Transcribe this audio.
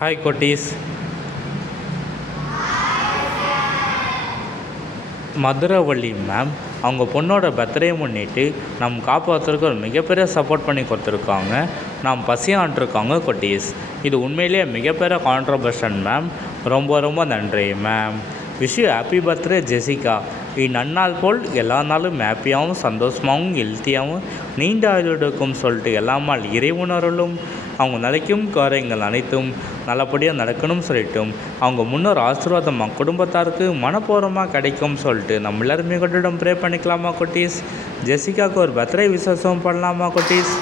Hi குட்டீஸ். Madhuravalli ma'am அவங்க பொண்ணோட பர்த்டே முன்னிட்டு நம் காப்பாற்றுறதுக்கு ஒரு மிகப்பெரிய சப்போர்ட் பண்ணி கொடுத்துருக்காங்க. நாம் பசியான்ட்ருக்காங்க குட்டீஸ். இது உண்மையிலேயே மிகப்பெரிய கான்ட்ரிபியூஷன் மேம். ரொம்ப ரொம்ப நன்றி ma'am. Wish you happy birthday Jessica. இந்நன்னாள் போல் எல்லா நாளும் ஹாப்பியாகவும் சந்தோஷமாகவும் ஹெல்த்தியாகவும் நீண்ட ஆயுளுக்கும் சொல்லிட்டு எல்லாமால் இறைவுணர்களும் அவங்க நினைக்கும் காரியங்கள் அனைத்தும் நல்லபடியாக நடக்கணும்னு சொல்லிட்டும் அவங்க முன்னோர் ஆசீர்வாதம் குடும்பத்தாருக்கு மனப்பூர்வமாக கிடைக்கும் சொல்லிட்டு நம்ம எல்லாருமே கொண்டிடம் ப்ரே பண்ணிக்கலாமா குட்டீஸ்? ஜெசிகாவுக்கு ஒரு பர்த்டே விசேஷம் பண்ணலாமா குட்டீஸ்?